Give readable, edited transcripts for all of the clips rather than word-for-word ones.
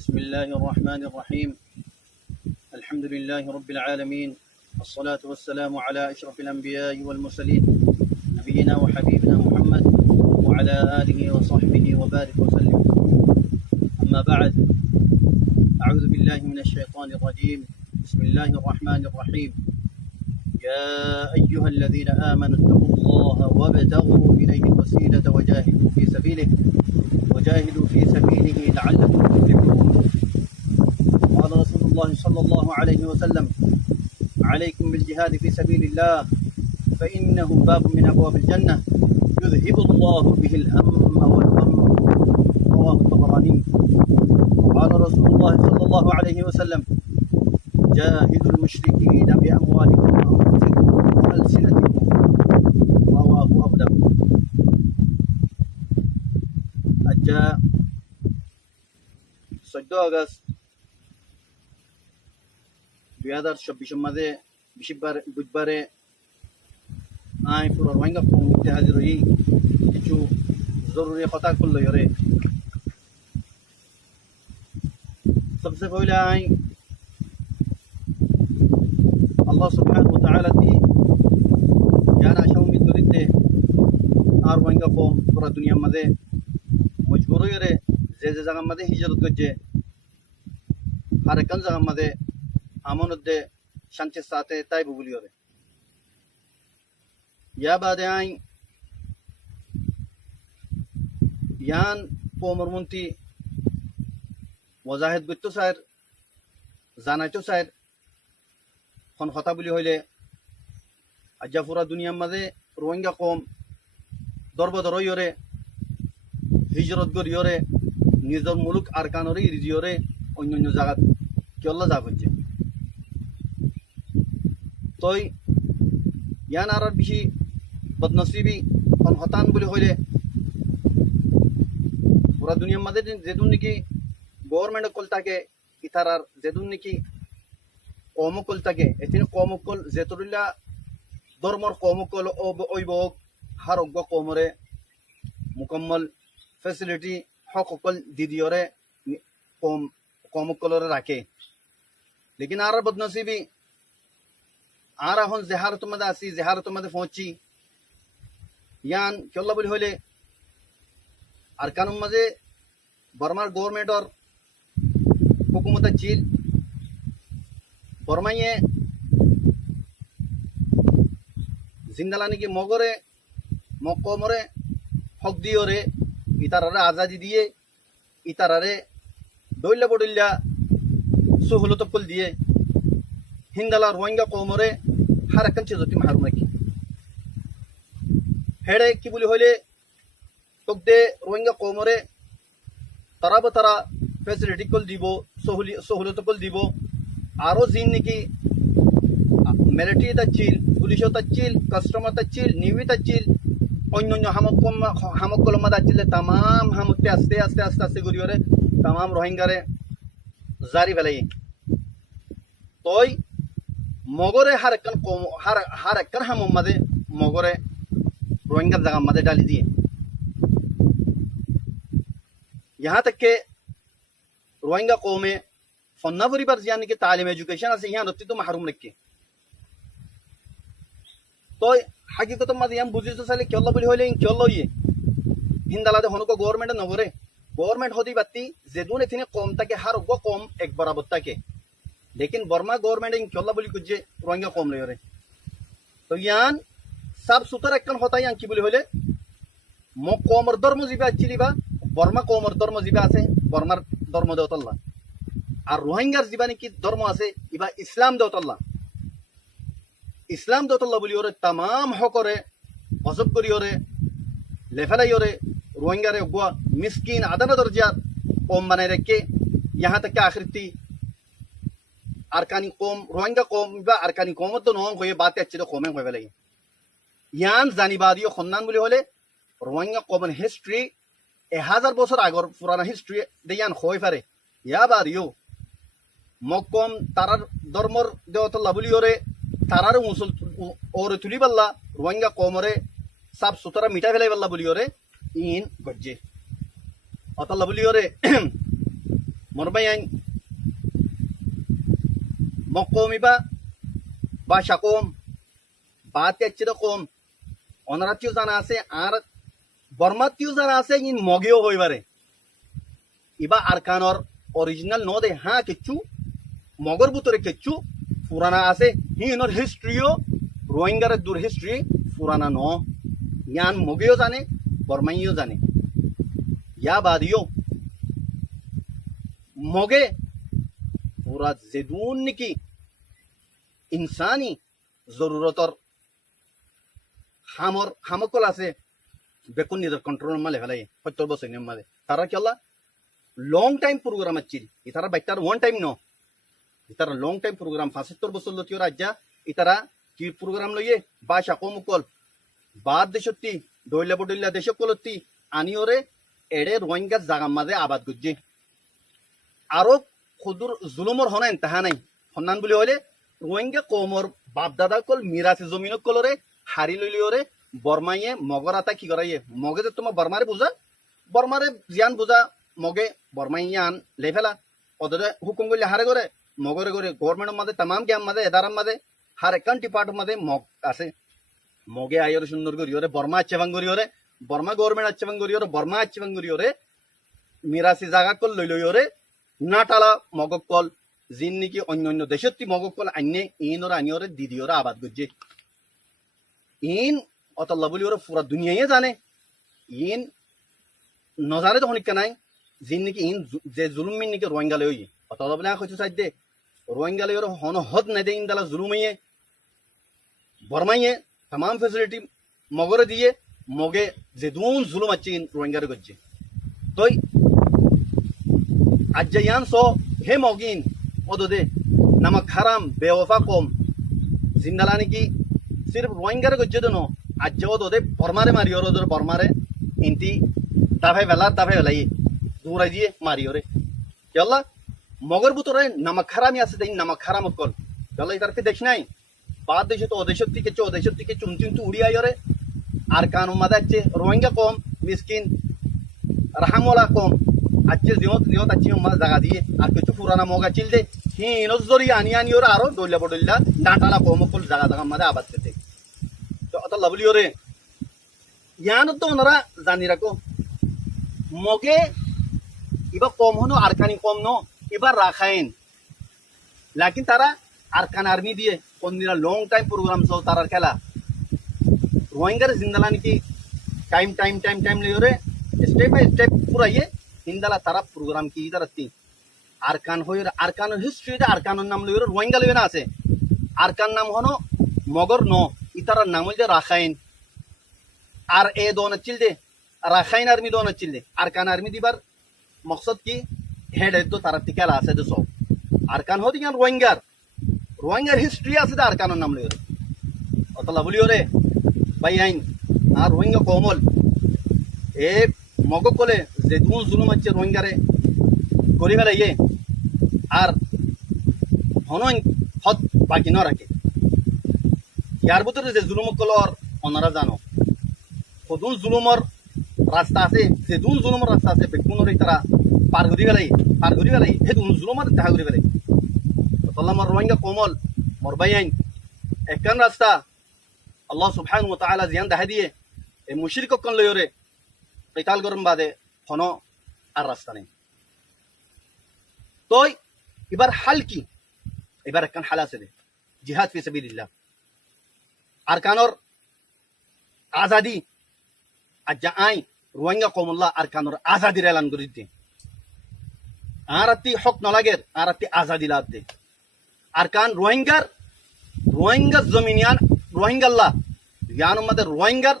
بسم الله الرحمن الرحيم. الحمد لله رب العالمين، والصلاة والسلام على أشرف الأنبياء والمرسلين، نبينا وحبيبنا محمد وعلى آله وصحبه وبارك وسلم. أما بعد، أعوذ بالله من الشيطان الرجيم. بسم الله الرحمن الرحيم. يا أيها الذين آمنوا اتقوا الله وابتغوا إليه الوسيلة وجاهدوا في سبيله لعلكم تفلحون. قال رسول الله صلى الله عليه وسلم: عليكم بالجهاد في سبيل الله فإنه باب من أبواب الجنة يذهب الله به الهم والغم. رواه الطبراني. قال رسول الله صلى الله عليه وسلم: جاهدوا المشركين بأموالكم وأنفسكم وألسنتكم. رواه أبو داود. আজ্জা 14 August 2024 মাঝে বুধবারে I পুরো রোহিঙ্গা কমিউনিটি হাজির হই কিছু জরুরি কথা করল ইরে। सबसे पहले आई अल्लाह सुब्हानहु व तआला की जाना शामिल करते আর রোহিঙ্গা কম পুরো দুনিয়া মাঝে মজবুর হয়ে যে জায়গা মাঝে হিজরত করছে আর একন জায়গা মাঝে আমনদে শান্তির সাথে তাই বলি হরে ইয়া বাদে আই ইয়ান পমরমন্তি ওয়াজাহিদ গত্ত স্যার জানাইতো স্যার খন কথা বলি হইলে আজ্জা পুরা দুনিয়ার মাঝে রোহিঙ্গা কম দরবদর হইরে হিজরত করিয়রে নিজের মুলুক আরকানরে ইরিজিয়রে অন্য অন্য জায়গা কিয়ল্লা যা হচ্ছে তই ইয়ান আর বেশি বদনসিবি কোন হতান বলে হইলে পুরা দুনিয়ার মাঝে যেদুন নাকি গভর্নমেন্ট কল থাকে ইতারার যেদুন নাকি কমকল থাকে এদিন কমকল যেতরিলা ধর্মর কমকল অভিভাবক হারোগ্য কমরে মুকম্মল ফেসিলিটি হকল দিদিওরে কমকলরে রাখে। লেকিন আর বদনসিবি আর এখন জেহারত মধ্যে আসি জেহারত মধ্যে পৌঁছি ইয়ান কেল্লা বলি হইলে আর কানুন মাঝে বর্মার গভর্নমেন্টর হুকুমত চিল বর্মাইয়ে জিন্দালা নাকি মগরে মকমরে হক দিওরে ইতারারে আজাদি দিয়ে ইতারারে দৈল্লা বডইল্লা সুহলত কল দিয়ে হিন্দালা রোহিঙ্গা কমরে হারাকান চিজতি মাহারুম নাকি হেড়ে কি বলি হইলে তোকদে রোহিঙ্গা কমরে তারা ফেসিলিটি কল দিব সহুলত কল দিব আরো জিন নাকি মিলিটারি তাচ্ছিল পুলিশও তাচ্ছিল কাস্টমার তাচ্ছিল নিউই তাচ্ছিল অন্য অন্য হামকল মাদা চিলে তামাম হামকতে আস্তে আস্তে আস্তে আস্তে করিওরে তামাম রোহিঙ্গারে জারি ফেলাই তই মগরে হার একখান হামম মাঝে মগরে রোহিঙ্গার জায়গা মাঝে ডালি দিয়ে यहाँ तक के रोहिंगा कौमे फन्ना परिवार यानी कि तालीम एजुकेशन আছে यहाँ রত্তি তো মাহরুম রাখে তো হাকিকত মাঝে ইয়াম বুঝিছো চাইলে কেল্লা বলি হইলে কেল্লা ইয়ে হিন্দালাদে হনুক গভর্নমেন্ট নগরে গভর্নমেন্ট হতে পারতি যেদুন এখানে কম থাকে হার কম এক বরাবর থাকে লেকিন বর্মা গভর্নমেন্ট কেল্লা বলি খুঁজছে রোহিঙ্গা কম লইরে তো ইয়ান সাব সুতার একখান হতাই ইয়ান কি বলি হইলে কমর ধর্ম জিবা চিলিবা বর্মা কমর ধর্ম জিবা আছে বর্মার ধর্ম দেওতল্লা আর রোহিঙ্গার জিবা নাকি ধর্ম আছে ইবা ইসলাম দেওতল্লা ইসলাম দেওতল্লা বলি ওরে তামাম হকরে অজব করি ওরে লেফেলাই ওরে রোহিঙ্গারে গুয়া মিসকিন আদানা দরজার কম বানাই রেখে यहाँ तक के आखिरती আরকানি কম রোহিঙ্গা কম বা আরকানি কম তো নয় হয়ে বাতে अच्छे तो কমে হয়ে লাগে ইয়ান জানিবাদিও খন্নান বলি হলে রোহিঙ্গা কমন হিস্ট্রি 1000 বছর আগর পুরানা হিস্ট্রি দেয়ান হয়ে পারে ইয়া বারিও মক্কম তারার ধর্মর দেওতল্লা বলি ওরে তারার মুসল ওরে তুলি পাল্লা রোহিঙ্গা কমরে সাফ সুতরা মিঠা ফেলাই পাল্লা বলি ওরে ইন গজ্জে অতল্লা বলি ওরে morbayan mokomiba ba shakom বাতে চির কম অনারাতীয় জানা আছে আর বর্মাতীয় জানা আছে ইন মগেও হইবারে ইবা আরকানর অরিজিনাল ন দে হ্যাঁ কিচ্ছু মগর ভিতরে কিচ্ছু পুরানা আছে হিনর হিস্ট্রিও রোহিঙ্গারের দূর হিস্ট্রি পুরানা ন ইয়ান মগেও জানে বর্মাইও জানে ইয়া বাদিও মগে পুরা জেদুন নাকি ইনসানি জরুরতর হামকল আছে বেকুন নিজের কন্ট্রোল মালে ফেলাই 70 বছর নিয়ম মালে তারা কি আল্লাহ লং টাইম প্রোগ্রাম আছিল ইতারা বাইটার ওয়ান টাইম ন ইতারা লং টাইম প্রোগ্রাম 75 বছর লতিও রাজ্যা ইতারা কি প্রোগ্রাম লইয়ে ভাষা কমকল বাদ দেশতি দইলা বডইলা দেশকলতি আনিওরে এড়ে রোহিঙ্গা জাগা মাঝে আবাদ গুজি আরো খুদুর জুলুমর হনাইন তাহা নাই হন্নান বলি হইলে রোহিঙ্গা কমর বাপ দাদা কল মিরাসি জমিন কলরে হারি লইলিওরে বর্মাইয়ে মগর আতা কি করাইয়ে মগে যে তোমার বর্মারে বুঝা বর্মারে জিয়ান বুঝা মগে বর্মাইয়ে আন লেফেলা ওদের হুকুম করলে হারে করে মগরে করে গভর্নমেন্টের মাঝে তামাম গ্যাম মাঝে এদারার মাঝে হার একান ডিপার্টমেন্ট মাঝে মগ আছে মগে আইরে সুন্দর করিওরে বর্মা আচ্ছেবাং করিওরে বর্মা গভর্নমেন্ট আচ্ছেবাং করিওরে বর্মা আচ্ছেবাং করিওরে মিরাসি জাগা কল লইলইওরে নাটালা মগক কল জিন নাকি অন্য অন্য দেশত্তি মগক কল আইনে ইনর আনিওরে দিদিওরে আবাদ করছে ইন অতল্লা বলি ওরা পুরা দুনিয়ায় জানে ইন নজানে তখন ইকা নাই জিন নাকি ইন যে জুলুমিন নাকি রোহিঙ্গালে হই অতল্লা বলে কইতে চাই দে রোহিঙ্গালে ওরা হন হদ নাই দে ইনদালা জুলুমাইয়ে বর্মাইয়ে तमाम ফ্যাসিলিটি মগরে দিয়ে মগে যে দুন জুলুম আছে ইন রোহিঙ্গারে করছে তোই আজ্জায়ান সো হে মগিন ওদে নামক হারাম বেওফা কম জিন্দালা নাকি सिर्फ रोहिंगारे गज्जे दोनो आज ओदे बर्मारे मारियो ओदर बर्मारे इंती दाफे वेला ये दूर आइए मारियो रे चला मगर बुतरे नमक खरामी आसे देन नमक खराम कल चला इधर पे देखना ही बाद देश तो ओदेश के चुमचिन तू उड़ी आयो रे आरकानु मदाचे रोहिंगा कम मिस्किन रहमोला कम अच्छे जियोत अच्छी मजा जगह दिए আর কিছু পুরানা মগা চিল দে হিন জরি আনি ওরা আরো দইলা বডইলা ডাটালা কম কল জায়গা জায়গা মাঝে আবাদ করতে তো অত লাভলি ওরে ইয়ান তো ওনারা জানি রাখো মগে ইবা কম হনো আরকানি কম নো এবার রাখাইন লেকিন তারা আরকান আর্মি দিয়ে কোনদিনা লং টাইম প্রোগ্রাম চল তারার খেলা রোহিঙ্গার জিন্দালা নাকি টাইম লিওরে স্টেপ বাই স্টেপ পুরাইয়ে हिंदाला तारा प्रोग्राम की तरती आरकान होय आरकान हिस्ट्री दे आरकान नाम लइरो रोहिंगा लइना আছে आरकान नाम हनो मगर नो इतारा नाम दे राखाइन आर ए दोन चिल दे राखाइन आर्मी दोन चिल दे आरकान आर्मी दिबार मकसद की हेड है तो तारा तिकाला আছে दो आरकान होती यान रोहिंगार हिस्ट्री আছে दे आरकान नाम लइरो অতলা বলিও রে ভাই আইন আর রোহিঙ্গা কোমল এ মগক বলে যে দুন জুলুম আছে রোহিঙ্গারে করি ফেলাইয়ে আর হনন হদ বাকি না রাখে ইয়ার ভিতরে যে জুলুম কলর ওনারা জানো কদুন জুলুমর রাস্তা আছে যে দুন জুলুমর রাস্তা আছে বেকুনর তারা পার করি ফেলাই হে দুন জুলুমর দেখা করি ফেলাই আল্লাহ রোহিঙ্গা কোমল মোর ভাই আইন একখান রাস্তা আল্লাহ সুবহানাহু ওয়া তাআলা জিয়ান দেখা দিয়ে এই মুশরিক কোন লইরে কিতাল গরম বাদে হনো আর রাস্তা নেই তো এবার হাল কি এবার একখান হাল আছে জিহাদ ফি সাবিলিল্লাহ আরকানর আজাদি আজ্জা আই রোহিঙ্গা কমুল্লাহ আরকানর আজাদির এলান করে দিতে আর আত্তি হক নলাগের আর আত্তি আজাদি লাভ দে আরকান রোহিঙ্গার জমিনিয়ান রোহিঙ্গাল্লাহ ইয়ান আমাদের রোহিঙ্গার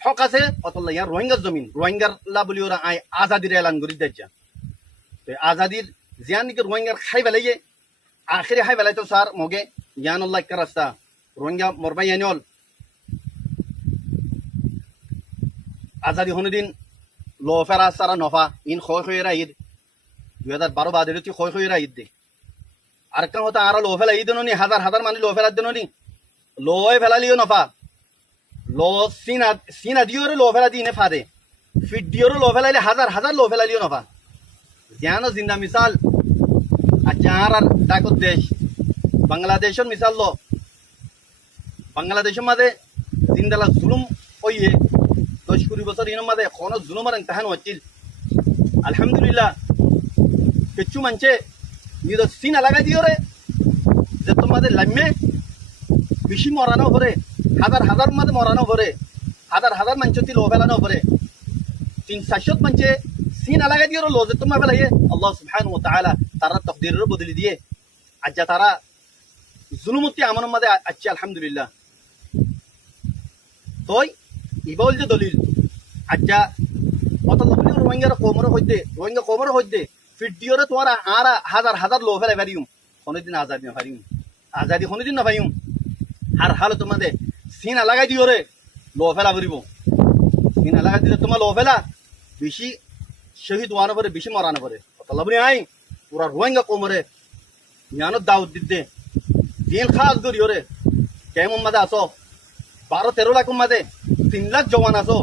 হক আছে অতলা ইয়ার রোহিঙ্গার জমিন রোহিঙ্গার লা বলি ওরা আই আজাদির এলান করে দিচ্ছা তো আজাদির জিয়ান নাকি রোহিঙ্গার খাই বেলাইয়ে আখেরে খাই বেলাই তো স্যার মগে ইয়ান আল্লাহ একটা রাস্তা রোহিঙ্গা মরবাই আনিল আজাদি হনুদিন লো ফেরা সারা নফা ইন খয়েরা ঈদ 2012 বাদে তুই খয়েরা ঈদ দে আর কান হতা আর লো ফেলা ঈদ ননি হাজার মানে লো ফেলা দেননি লোয় ফেলালিও নফা লো সিনা দিওরে লো ফেলা দিনে ফাদে ফিট দিওরে লো ফেলাইলে হাজার লো ফেলালিও নফা জ্ঞান জিন্দা মিসাল আর ডাকত দেশ বাংলাদেশের মিসাল লো বাংলাদেশের মাঝে জিন্দালা জুলুম হইয়ে 10-20 বছর ইনোর মাঝে এখনো জুলুমের ইমতিহান হচ্ছিল আলহামদুলিল্লাহ কিছু মানছে নিজের সিনা লাগাই দিও রে যে তোমাদের লাম্যে বেশি মরানো পরে হাজার হাজার মাঝে মরানো পরে হাজার হাজার মানুষ লো ফেলানো পরে 300 মানুষে সিনা লাগাই দিও লো যে তোমার ফেলাইয়ে আল্লাহ সুবহানাহু ওয়া তাআলা তারা তকদিরের বদলে দিয়ে আজ তারা জুলুমতি আমার মাঝে আছে আলহামদুলিল্লাহ তোই ইবল যে দলিল আচ্ছা অত রোহিঙ্গার কোমর হইতে ফিডিওরে তোমার আর হাজার হাজার লো ফেলে পারিম কোনোদিন আজাদি না পারিম আজাদি কোনোদিন না পাইম আর হাল তোমাদের সিনা লাগাই দিও রে লো ফেলা পড়িব সিনা লাগাই দিলে তোমার লো ফেলা বেশি শহীদ হওয়ানো পরে বেশি মরানো পরে অত লাভনি আই পুরা রোহিঙ্গা কোমরে জ্ঞানত দাউদ দিতে দিন খাস করিও রে কেমন মাঝে আসো 12-13 লাখ মাঝে 3 লাখ জওয়ান আসো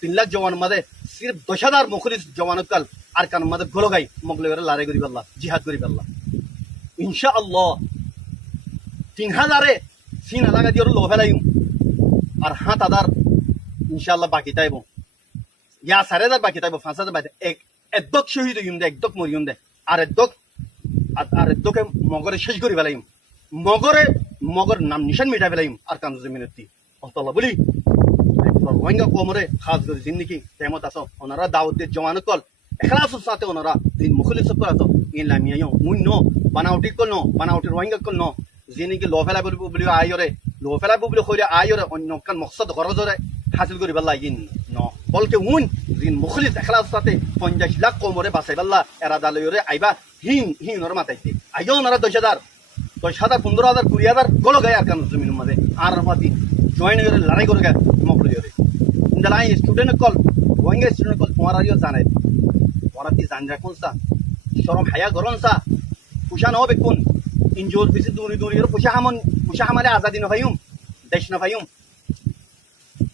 3 লাখ জওয়ান মাঝে সির্ফ 10,000 মুখলিস জওয়ানত কাল আর কান মাঝে গলো গাই মগলে করে লড়াই করি পাল্লা জিহাদ করি পাল্লা ইনশাআল্লাহ 3,000 সিনা লাগা দিও লো ফেলাইম আর 7,000 ইনশাআল্লাহ বাকি তাইব ইয়া 4,000 বাকি তাইব 5,000 বাকি একদক শহীদ হইম দে একদক মরিয়ম দে আর একদকে মগরে শেষ করি ফেলাইম মগর নাম নিশান মিটা ফেলাইম আর কান জমিনতি অতলা বলি রোহিঙ্গা কোমরে খাস করে জিন্দিগি তেমত আসো ওনারা দাউদ দিয়ে জওয়ান কল এখলাসের সাথে ওনারা দিন মুখলিস কল আসো ইন লামিয়াও মুন নো বানাউটি কল নো বানাউটি রোহিঙ্গা কল নো জিনিকি লো ফেলা বলি আইরে লো ফেলা বলি কইলে আইরে অন্য কান মকসদ গরজরে হাসিল করি বল্লা ইন নো বলকে উন দিন মুখলিস এখলাসের সাথে 50 লাখ কোমরে বাসাই বল্লা এরাদা লইরে আইবা হিন ওর মাথাইতে আইও ওনারা 10,000 15,000 20,000 গলো গায় আর কান জমিনের মাঝে আর পাতি জয়েন করে লড়াই করে গায় মকলে করে ইন্দালাই স্টুডেন্ট কল রোহিঙ্গা স্টুডেন্ট কল তোমার আরিও জানাই ওরা কি জান রাখুন সা শরম হায়া গরন সা পুষা ন হবে কোন ইনজোর পিছে দূরি পুষা হামারে আজাদি না ভাইম দেশ না ভাইম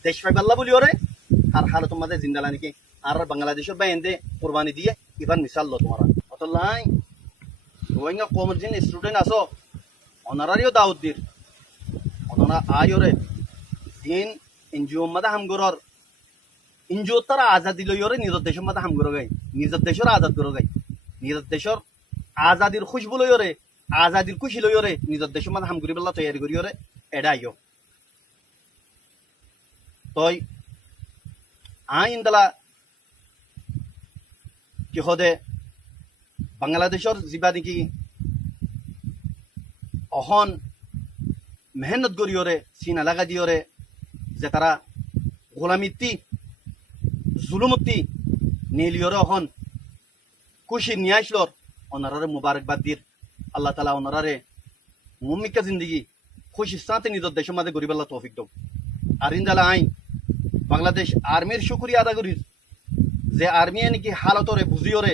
দেশ ভাই আল্লাহ বলি ওরে আর হাল তোমাদের জিন্দালা নাকি আর বাংলাদেশের বাইন্দে কুরবানি দিয়ে এবার মিসাল লো তোমারা অতলাই রোহিঙ্গা কমর জিন স্টুডেন্ট আসো অনারারিও দাউদ দির অনারা আয়োরে দিন এনজিও মাদা হামগরর এনজিও তারা আজাদি লইরে নিজের দেশের মাদা হামগর গাই নিজের দেশের আজাদ করো গাই নিজের দেশের আজাদির খুশবু লইরে আজাদির খুশি লইরে নিজের দেশের মাদা হামগরি বেলা তৈরি করিরে এডা আইও তই আইন দালা কি হদে বাংলাদেশের যিবা নেকি অহন মেহনত করিওরে সিনা লাগা দিওরে যে তারা গোলামিত্তি জুলুমতি নীলিওরে অহন খুশি নিয়ে আসলোর ওনারারে মুবারকবাদ দির আল্লাহ তালা ওনারারে মুমিকা জিন্দগি খুশির সাথে নিজের দেশের মাঝে গরিব আল্লাহ তৌফিক দাও আর ইন্দালা আইন বাংলাদেশ আর্মির শুক্রিয়া আদা করি যে আর্মি নাকি হালতরে বুঝিওরে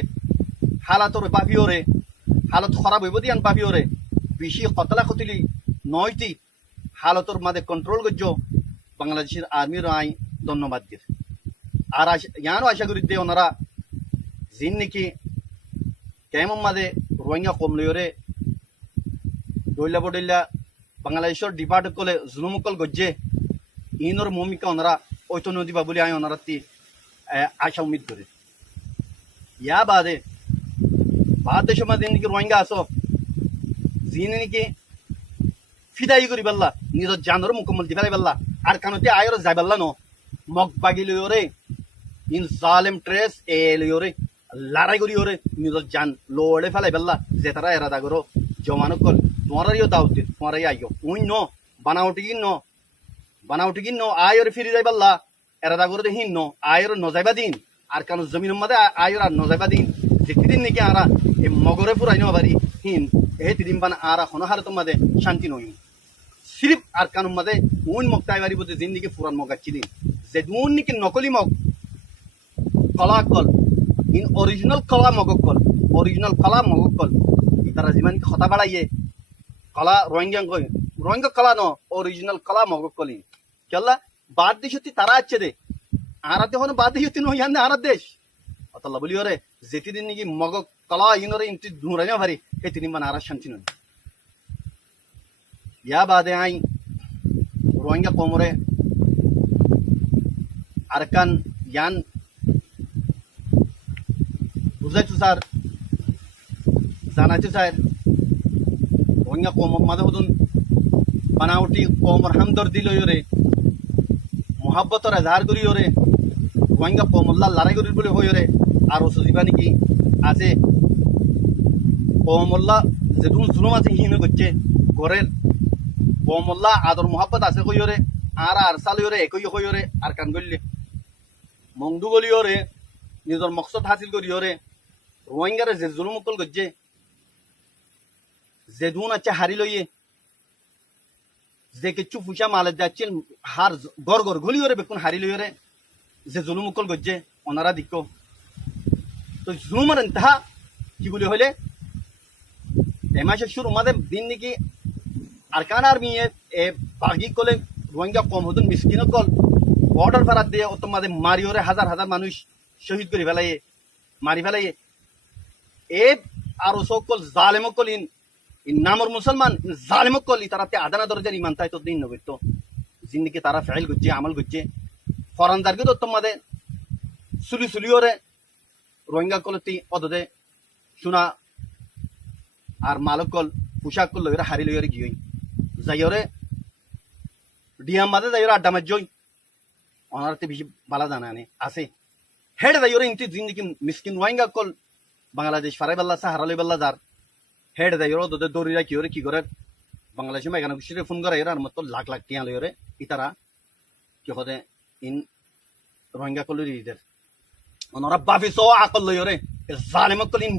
হালাতরে পাবিওরে হালত খারাপ হইব দিয়ান পাবিওরে বেশি কতলা কতলি নয়টি হালতর মাঝে কন্ট্রোল করছ বাংলাদেশের আর্মির আই ধন্যবাদ দির আর ইয়ানও আশা করি দে ওনারা জিন নাকি কেমন মাঝে রোহিঙ্গা কমলিওরে ডইলা বডইলা বাংলাদেশের ডিপার্ট কলে জুলুমকল গজ্জে ইনর ভূমিকা ওনারা ঐত নদীবা বলে আই ওনারা আশা উম্মিদ করে ইয়া বাদে দেশের মাঝে নাকি রোহিঙ্গা আসো যিনি নাকি ফিদাই করি পারলা নিজের জানর মুকম্মল দি ফেলাই পারলা আর কানতে আয়র যাই পারলা ন মগ বাগি লইরে ইন জালেম ট্রেস এ লইরে লড়াই করি ওরে নিজের জান লড়ে ফেলাই পারলা যে তারা এরাদা করো জমানো কল তোমারও দাও দিন তোমারাই আইও উই ন বানাউটি কিন ন আয়র ফিরি যাই পারলা এরাদা করে হিন ন আয়র নজাইবা দিন আর কানো জমিনের মধ্যে আয়র আর নজাইবা দিন যেদিন নাকি আরা এই মগরে পুরাই নেওয়া পারি হিন এই তিদিন বান আরা হনহার তোমাদে শান্তি নই সিরিফ আর কানুর মাঝে উন মগতাই পারিব যে জিন্দিগি ফুরান মগাচ্ছি দিন যে দুন নাকি নকলি মগ কলা কল ইন অরিজিনাল কলা মগক কল তারা যিমান কথা বাড়াইয়ে কলা রোহিঙ্গা কলা ন অরিজিনাল কলা মগক কলি কেলা বাদ দেশতি তারা আছে দে আরা দেহ বাদ দেশতি ন ইয়ান আরা দেশ অতলা বলি ওরে যেতিদিন নাকি মগ কলা ইনরে ইনতি ধুরাই না ভারি হে তিনি মানে আর শান্তি নয় ইয়া বাদে আই রোহিঙ্গা কোমরে আরকান ইয়ান বুঝাইছো স্যার জানাইছো স্যার রোহিঙ্গা কোম মাঝে হদুন বানাউটি কোমর হামদর্দি লইরে মোহাব্বতর এজাহার করিওরে রোহিঙ্গা কোমল্লা লড়াই করির বলে হইরে আর সুজিবা নাকি আছে কোমল্লা যেটুন জুলুম আছে হিন করছে ঘরের কোমল্লা আদর মোহাব্বত আছে কইরে আর সালিওরে একই হইরে আর কান গল্লি মংদু গলিওরে নিজের মকসদ হাসিল করিওরে রোহিঙ্গারে যে জুলুম কল করছে যে দুন আছে হারি লইয়ে যে কিছু ফুসা মালে যাচ্ছেন হার গড় গড় গলি ওরে বেকুন হারি লইরে যে জুলুম কল করছে ওনারা দিক তো জুলুমের ইন্তাহা কি বলি হইলে এ মাসের শুরু আমাদের দিন নাকি আরকান আর্মি এ বাগি কলে রোহিঙ্গা কম হতুন মিসকিন কল বর্ডার ফেরাত দিয়ে তোমাদের মারি ওরে হাজার হাজার মানুষ শহীদ করে ফেলাই মারি ফেলাই এ আরো সকল জালেমকল ইন নামর মুসলমান জালেমকল তারাতে আদানা দরজার ইমান তাই তো দিন নবীত জিন্দিকে তারা ফেল করছে আমল করছে ফরানদারকে তো তোমাদের সুলি সুলি ওরে রোহিঙ্গা কলতি অদদে শোনা আর মালক কল পোশাক কল লইরে হারি লইরে গিয়ে যাইরে ডিয়াম মাঝে যাইরে আড্ডা মার জই অনারতে বেশি বালা জানা আনে আছে হেড যাইরে ইনতি জিন্দিকি মিসকিন রোহিঙ্গা কল বাংলাদেশ ফারাই বাল্লা সাহারা লই বাল্লা যার হেড যাইরে ওদদে দৌড়িরা কি করে বাংলাদেশে মেঘানা খুশিরে ফোন করে আর মতো লাখ লাখ টিয়া লইরে ইতারা কি হদে ইন রোহিঙ্গা কলুরি ইদের ওনারা বাফি সো আকল লইরে জালেমকল ইন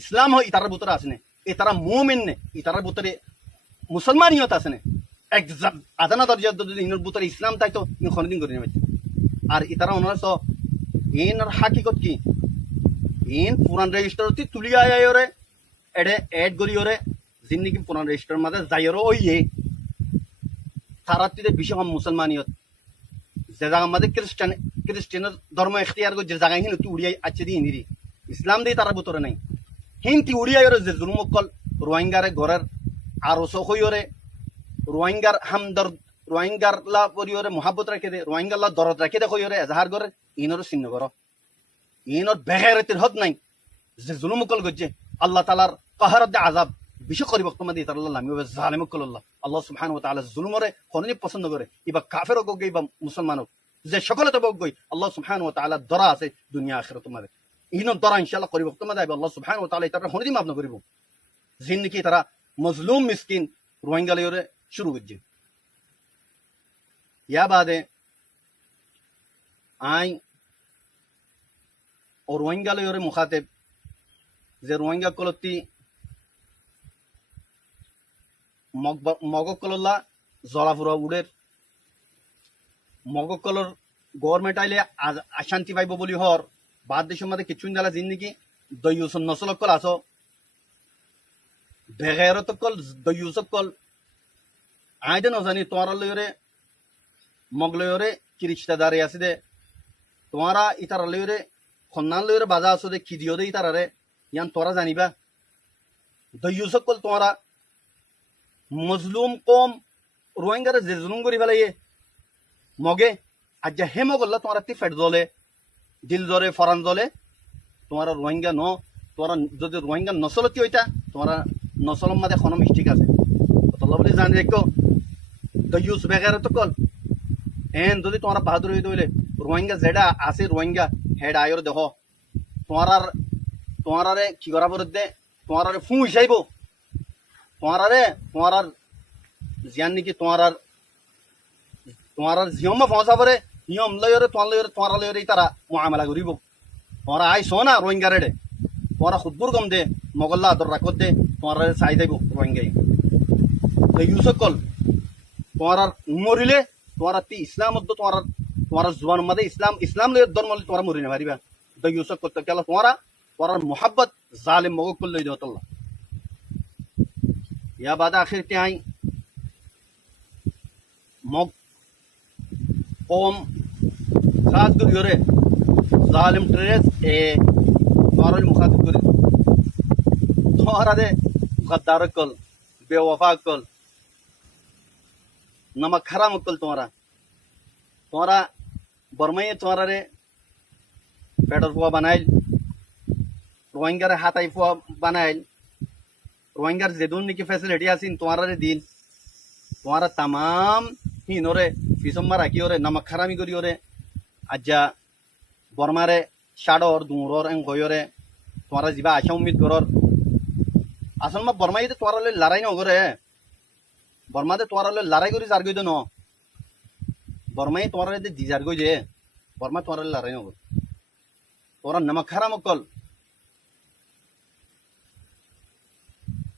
ইসলাম হয় ইতারার ভিতরে আছে না ইতারা মুমিন নে ইতারার ভিতরে মুসলমানিয়ত আছে না এক আদানা দরজা ইনর ভিতরে ইসলাম তাই তো কোনদিন করে নেবে আর ইতারা ওনারা সো ইনর হাকিকত কি ইন পুরান রেজিস্টার অতি তুলিয়া আয়রে এডে এড করিওরে জিন্দিগি পুরান রেজিস্টার মাঝে যাইরে ওইয়ে তারাতিতে বিশেষ মুসলমানিয়ত যে জায়গা আমাদের খ্রিস্টান ধর্ম এখতিয়ার যে জায়গায় হিন তুই উড়িয়াই আছে দিয়ে নিরি ইসলাম দিয়ে তার ভিতরে নাই হিন্তি উড়িয়াই যে জুলুমকল রোহিঙ্গারে ঘরের আরো সহইরে রোহিঙ্গার হামদর রোহিঙ্গার লা পরিওরে মোহাব্বত রাখে দে রোহিঙ্গার লা দরদ রাখে দে কইরে এজাহার করে ইনর চিহ্ন করো ইনর বেগারতির হদ নাই যে জুলুমকল গজে আল্লাহ তাআলার কাহার দে আযাব বিশেষ করি বক্তব্য দিয়ে তার আল্লাহ আমি জালেমকল আল্লাহ সুবহানাহু ওয়া তাআলা জুলুমরে কোনদিন পছন্দ করে ইবা কাফের হোক বা মুসলমান হোক যে সকলে তো বক গই আল্লাহ সুবহানাহু ওয়া তাআলা দরা আছে দুনিয়া আখিরাত তোমাদের ইনর দরা ইনশাআল্লাহ করি বক্তব্য দেব আল্লাহ সুবহানাহু ওয়া তাআলা তার কোনদিন মাফ না করিব জিন্দিগি তারা মজলুম মিসকিন রোহিঙ্গা লইরে শুরু করছে ইয়া বাদে আই ও রোহিঙ্গা লইরে মুখাতেব যে রোহিঙ্গা কলতি মগকল্লা জলাফুরা উড়ের মগকলর গভর্নমেন্ট আইলে অশান্তি পাইব বলি হর বাদ দেশের মধ্যে কিছু জালা জিন্দিগি দৈয়ুসন নসলকল আস বেগেরতকল দৈয়ুসকল আইদে নজানি তোমার লইরে মগ লইরে কি রিশ্তাদারি আছে দে তোমারা ইতার লইরে খন্নান লইরে বাজা আছো দে কি দিও দে ইতারারে ইয়ান তোরা জানিবা দৈয়ুসকল তোমারা মজলুম কম রোহিঙ্গারে যে জুলুম করি ফেলাইয়ে মগে আজ যা হে মগল্লা তোমার তি ফেট জ্বলে দিল জ্বলে ফরান জ্বলে তোমার রোহিঙ্গা ন তোমার যদি রোহিঙ্গা নসলতি হইতা তোমার নসলম মাঝে কোনো মিস্টেক আছে তল্লা বলে জানি দেখো দয়ুস বেগারে তো কল এন যদি তোমার বাহাদুর হইতে হইলে রোহিঙ্গা যেটা আছে রোহিঙ্গা হেড আয়র দেখ তোমারে কি করা পরে দে তোমারে ফু হিসাইব তোমার জিয়ান নাকি তোমার জিয়মা পৌঁছা পরে নিয়ম লইরে তোমার লইরে তারা মুআমালা করিব তোমার আই সোনা রোহিঙ্গা রেডে তোমার খুদবুর গম দে মগল্লা আদর রাখত দে তোমার চাই দেব রোহিঙ্গাই ইউসকল তোমার মরিলে তোমার ইসলাম তোমার জুবান মধ্যে ইসলাম লই ধর্ম তোমার মরি না পারিবা ইউসকল তো কেলা তোমার মোহাব্বত জালিম মগকল লই দেও তল্লা या बाद आखिर ते आई मग कौम खास कर योरे जालिम ट्रेस ए তোমার মুখাতিব করে তোমারা দে গদ্দার কল বেওয়াফা কল নমক হারাম কল তোমারা বর্মাইয়ে তোমারা রে পেটর ফুয়া বানাইল রোহিঙ্গার হাতাই ফুয়া বানাইল রোহিঙ্গার যেদুন নাকি ফেসিলিটি আছেন তোমারা রে দিল তোমারা তামাম হিনরে পিছম্মা রাখি ওরে নমক হারামি করি ওরে আজ্জা বর্মারে শাড়র দুমরর এং গয়রে তোমারা যা আশা উম্মিদ করর আসল মা বর্মাই তোমার লড়াই নগরে বর্মাতে তোমার লড়াই করি যার গই ন বর্মাই তোমার দিজার গই যে বর্মা তোমার লড়াই নগর তোরা নমক হারাম কল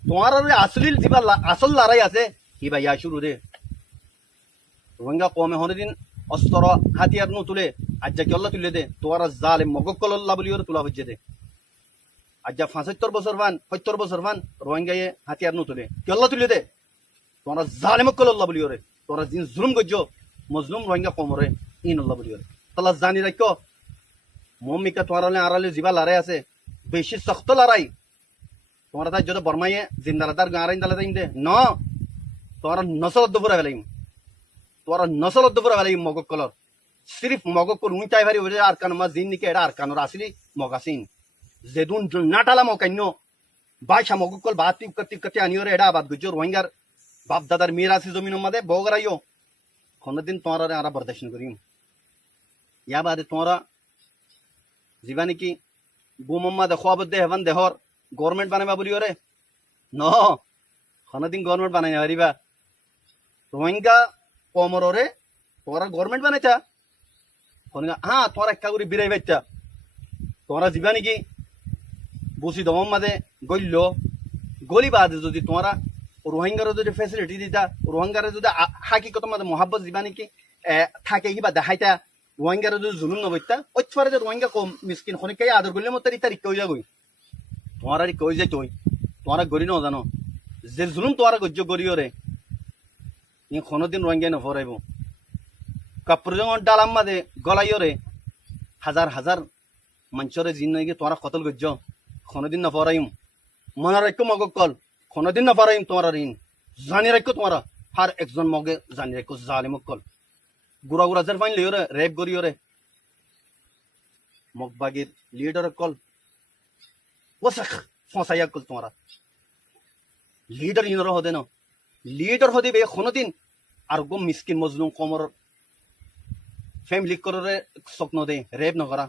তোমার আসলিল যা আসল লড়াই আছে কি ভাইয়া শুরু রে রোহিঙ্গা কমে হনে দিন অস্ত্র হাতিয়ার নু তুলে আজ্জা কেল্লা তুলে দে তোরা জালে মগকল্লা বলি ওরে তোলা হচ্ছে দে আজ্জা ৭৫ বছর বান ৭০ বছর বান রোহিঙ্গায়ে হাতিয়ার নু তুলে কেল্লা তুলে দে তোরা জালে মগকল্লা বলি ওরে তোরা দিন জুলুম গজ্জ মজলুম রোহিঙ্গা কমরে ইনল্লা বলি ওরে তালা জানি রাখো মমিকা তোমার আড়ালে যা লড়াই আছে বেশি শক্ত লড়াই তোমরা তাই যদি বর্মাইয়ে জিন্দালাদার গাঁরাইন দালা দে ন তোরা নসল দুপুরে ফেলাইম তোরা নসল দুপুরে ফেলাইম মগক কলর সিরিফ মগক কল উঁচাই ভারি ওরে আর কান মা জিন নিকে এটা আর কানোর আসলি মগাসিন যেদুন নাটালা মকান্য বাইশা মগক কল বাত টিপ আনি ওরে এটা আবাদ গুজো রোহিঙ্গার বাপ দাদার মেয়ের আছে জমিনের মাঝে বগরাইও কোনদিন তোমার আর বরদাস্ত করিম ইয়া বাদে তোমরা যা নাকি বুমম্মা দেখো দে হেবান দেহর গভর্নমেন্ট বানাইবা বলি ওরে ন কোনদিন গভর্নমেন্ট বানাই হারিবা রোহিঙ্গা কমরে তোরা গভর্নমেন্ট বানাইতা হ্যাঁ তোরা একটা করে বিরাই বাইতা তোরা যা নাকি বুঝি দমম মাঝে গইল গলি বাদে যদি তোমরা রোহিঙ্গার যদি ফেসিলিটি দিতা রোহিঙ্গার যদি হাকিকত মাঝে মহাব্বত যা নাকি থাকে কিবা দেখাইতা রোহিঙ্গার যদি জুলুম নবইতা ওইফারে যে রোহিঙ্গা কম মিসকিন খনিকাই আদর করলে মতো তারিখ কই যাগই তোমার কই যাই তুই তোমার গড়ি ন জানো যে জুলুম তোমার গজ্য গড়িও রে ই কোনোদিন রোহিঙ্গাই নফরাইব কাপড় ডালাম মাঝে গলাইও রে হাজার হাজার মানুষরে জিন নাকি তোমার কতল গজ্য কোনোদিন নফরাইম মনে রাখো মগ কল কোনোদিন নফরাইম তোমার ঋণ জানি রাখো তোমার হার একজন মগে জানি রাখো জালিমক কল গুড়া গুড়া যার ফাইন লিও রে রেপ করিও রে মগবাগির লিডার কল ওসাখ ফসাইয়া কল তোমার লিডার ইনর হদে ন লিডার হদে বে কোনোদিন আর গো মিসকিন মজলুম কমর ফ্যামিলি করে স্বপ্ন দে রেপ নকরা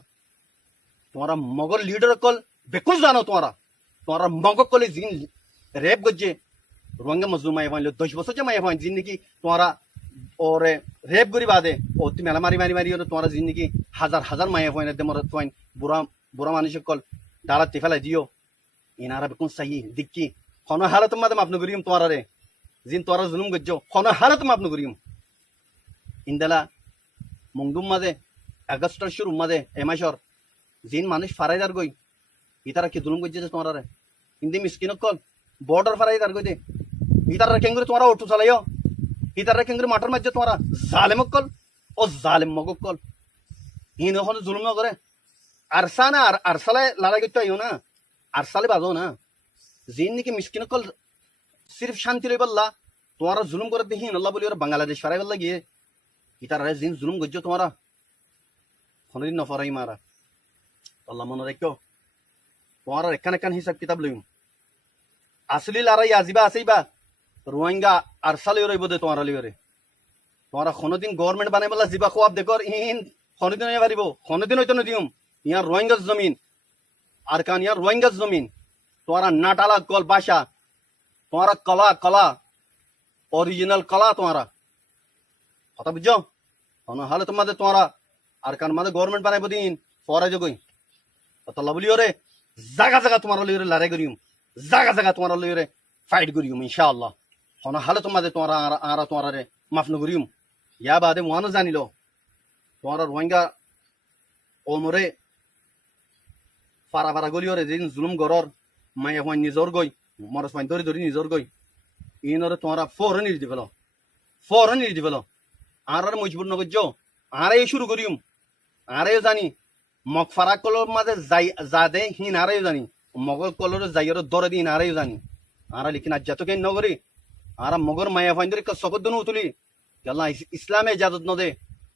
তোমার মগর লিডার কল বেকুল জানো তোমার মগ কলে জিন রেপ গজ্জে রোহিঙ্গা মজলুম মাই ফাইন 10 বছর যে মাই ফাইন জিন নাকি তোমারা ওরে রেপ করি বাদে ও তুমি মেলা মারি মারি মারি তোমার জিন নাকি হাজার হাজার মাই ফাইন তোমার ফাইন বুড়া বুড়া মানুষ কল ডালা টিফেলাই দিও ইনারা বেকুন সাই দিক্কি কোন হালত মাদে মাপন করিম তোমার রে জিন তোরা জুলুম গজ্জ কোন হালত মাপন করিম ইন্দালা মংদুম মাদে আগস্টের শুরু মাদে এমাসর জিন মানুষ ফারাইদার গই ইতারা কি জুলুম গজ্জে তোমার রে ইন্দি মিসকিন কল বর্ডার ফারাইদার গই দে ইতারা কেঙ্গুরে তোমার অটো চালাইও ইতারা কেঙ্গুরে মাটার মাঝে তোমার জালেমক কল ও জালেম মগক কল ইন এখন জুলুম না করে আরসা না আর আরসালে লড়াই করতে আইও না আরসালে বাজো না জিন নাকি মিসকিন কল সির্ফ শান্তি লই বললা তোমার জুলুম করে দেখি আল্লাহ বলি ওরা বাংলাদেশ ফারাই বললা গিয়ে ইতারা জিন জুলুম গজ্জ তোমারা কোনদিন নফরাই মারা আল্লাহ মনে রাখো তোমার এখান এখান হিসাব কিতাব লইম আসলি লড়াই আজিবা আসিবা রোহিঙ্গা আরসালে রইব দে তোমার লিওরে তোমার কোনদিন গভর্নমেন্ট বানাই বললা জিবা খোয়াব দেখর ইন কোনদিন হয়ে পারিব কোনদিন হইতো নদিম ইয়ার রোহিঙ্গার জমিন আর কান ইয়ার রোহিঙ্গার জমিন তোমার নাটালা কল ভাষা তোমার কলা কলা অরিজিনাল কলা তোমার কথা বুঝছো হলে তোমাদের তোমার আর কান মাঝে গভর্নমেন্ট বানাইব দিন পরে যোগই তল্লা বলিও রে জায়গা জায়গা তোমার লিওরে লড়াই করিম জায়গা জায়গা তোমার লিওরে ফাইট করিম ইনশাআল্লাহ হলে তোমাদের তোমার আর তোমার রে মাফ নকরিম ইয়া বাদে মহানো জানিল তোমার রোহিঙ্গা ওমরে ফারা ফারা গলিও রে যেদিন জুলুম গরর মাই এখন নিজর গই মরস পাইন ধরি ধরি নিজর গই ইনরে তোমার ফোর নিজ দিবেল আর মজবুর নগর আর এই শুরু করিম আরে জানি মগ ফারাক কলর মাঝে যাই যাদে হি নারাই জানি মগল কলর যাইয়ের দরে দি নারাই জানি আরা লিখিন আজ যত কেন নগরি আরা মগর মায়া ফাইন্দরি ক সকদ নু তুলি আল্লাহ ইসলামে ইজাজত নদে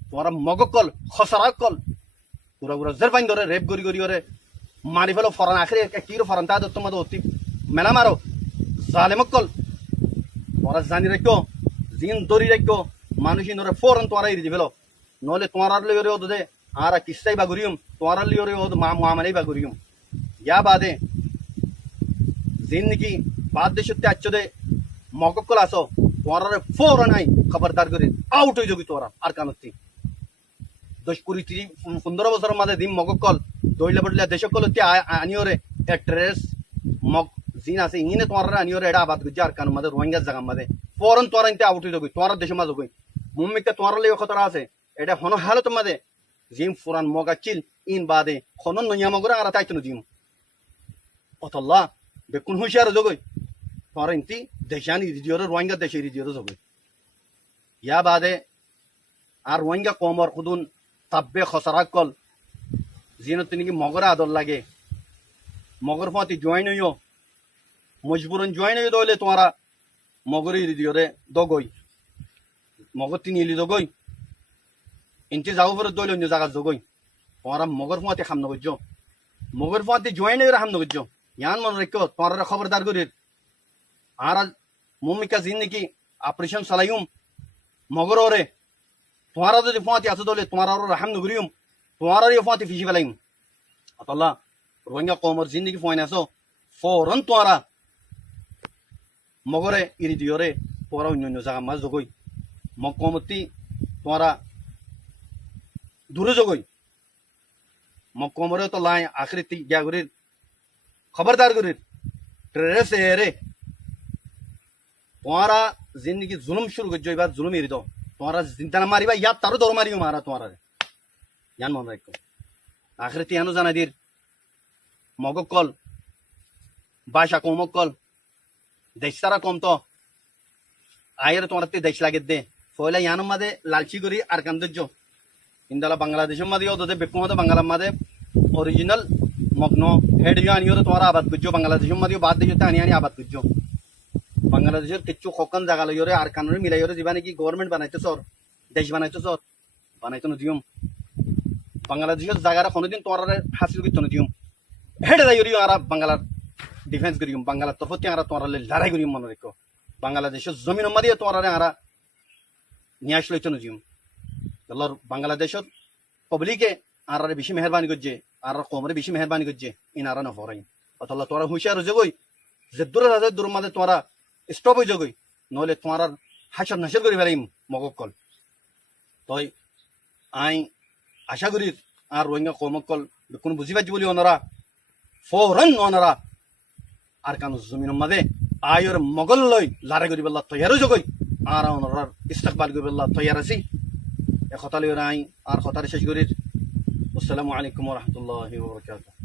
তোরা মগ কল খসরা কল পুরা পুরা জের ফাইন ধরে রেপ গরি গরি ওরে মারি ফেলো ফরান আখরি কির ফরান তা দত্ত মদ অতি মেলা মারো জালেম কল তোরা জানি রাখো জিন দরি রাখো মানুষই নরে ফরান তোরা ইরি ফেলো নহলে তোমার লইরে ওদে আর কিস্তাই বা গরিয়ম তোমার লইরে ওদ মামালাই বা গরিয়ম ইয়া বাদে জিন নাকি বাদ দেশতে আচ্ছদে মগকল আসো তোমার ফরান নাই খবরদার করে আউট হয়ে যাবি তোরা আর কানতি 10-15 বছরের মাঝে দিম মগকল দইলে বদলে দেশকল আনিওরে ট্রেস মগ জিন আছে ইনে তোমার আনিওরে এটা আবাদ গুজি আর কান মাঝে রোহিঙ্গা জায়গা মাঝে ফরন তোরা ইনতে আউট হয়ে যাবি তোমার দেশের মাঝে গই মুম্মিকে তোমার লই খতরা আছে এটা হন হালত মাঝে জিম ফুরান মগাচিল ইন বাদে হন নয়া মগরা আর তাইতনো দিম অতল্লা বেকুন হুশিয়ার জগই তোমার ইনতি দেশানি রিজিওর রোহিঙ্গা দেশে রিজিওর জগই ইয়া বাদে আর রোহিঙ্গা কমর খুদুন তাব্বে খসরা কল জিন তিনি কি মগরা আদর লাগে মগর ফাতি জয়েন হইও মজবুরন জয়েন হইও দইলে তোমারা মগরি রিজিওরে দগই মগর তিনি ইলি দগই ইনতি যাও পরে দইলে অন্য জায়গা দগই তোমারা মগর ফাতি খাম নগজ মগর ফাতি জয়েন হইরা হাম নগজ ইয়ান মন রেখো তোমারা খবরদার করি আর মুমিকা জিন নাকি অপারেশন চালাইম মগর ওরে তোমারা যদি ফাতি আছে দলে তোমারা রাহাম নগরিয়ম তোমারা ফাতি ফিজি ফেলাইম আল্লাহ রোহিঙ্গা কমর জিন্দিগি ফয়ন আছো ফরন তোরা মগরে ইরি দিওরে তোরা অন্য জায়গা মাছ জগই মগ কমতি তোরা দূরে জগই মগ কমরে তো লাই আখরি তি গিয়া করির খবরদার করির ট্রেস এরে তোরা জিন্দিগি জুলুম শুরু করছো এবার জুলুম এরি দাও তোমরা চিন্তা না মারিবা ইয়াত তারও দৌড় মারিও মারা তোমার জান মনে রাখো আখরে তিয়ানো জানা দির মগক কল বাসা কমক কল দেশ তারা কম তো আয়ের তোমার দেশ লাগে দে ফয়লা ইয়ানোর মাঝে লালচি করি আর কান্দর্য ইন্দালা বাংলাদেশের মাঝেও তোদের বেকুম হতো বাংলার মাঝে অরিজিনাল মগ্ন হেড আনিও তোমার আবাদ করছো বাংলাদেশের মাঝেও বাদ দেশে আনি আনি আবাদ করছো বাংলাদেশের কিছু খকন জায়গা লইরে আর কানুনে মিলাইরে দিবা নাকি গভর্নমেন্ট বানাইতে সর দেশ বানাইতে সর বানাইতে নদিয়ম বাংলাদেশের জায়গাটা কোনোদিন তোমার হাসিল করতে নদিয়ম হেডে যাইরিও আর বাংলার ডিফেন্স করিম বাংলার তরফতে আর তোমার লড়াই করিম মনে রেখো বাংলাদেশের জমিন মাদিয়ে তোমার আর নিয়ে আসলে তো নদিয়ম আল্লাহর বাংলাদেশের পাবলিকে আর বেশি মেহরবানি করছে আর কমরে বেশি মেহরবানি করছে ইনারা না ফরাই অতলা তোরা হুঁশিয়ার জগই যে দূর মাঝে তোরা স্টপ হয়ে যাগই নহলে তোমার হাসর নাসর করে ফেলাইম মগকল তই আই আশা করি আর রোহিঙ্গা কমকল কোনো বুঝি পাচ্ছি বলি ওনারা ফৌরন ওনারা আর কানো জমিনের মাঝে আয়র মগল লই লারে করি পেলা তৈয়ারও জগই আর ওনার ইস্তেকবাল করি পেলা তৈয়ার আছি এ কথা লই আই আর কথারে শেষ করি আসসালামু আলাইকুম ওয়া রাহমাতুল্লাহি ওয়া বারাকাতুহু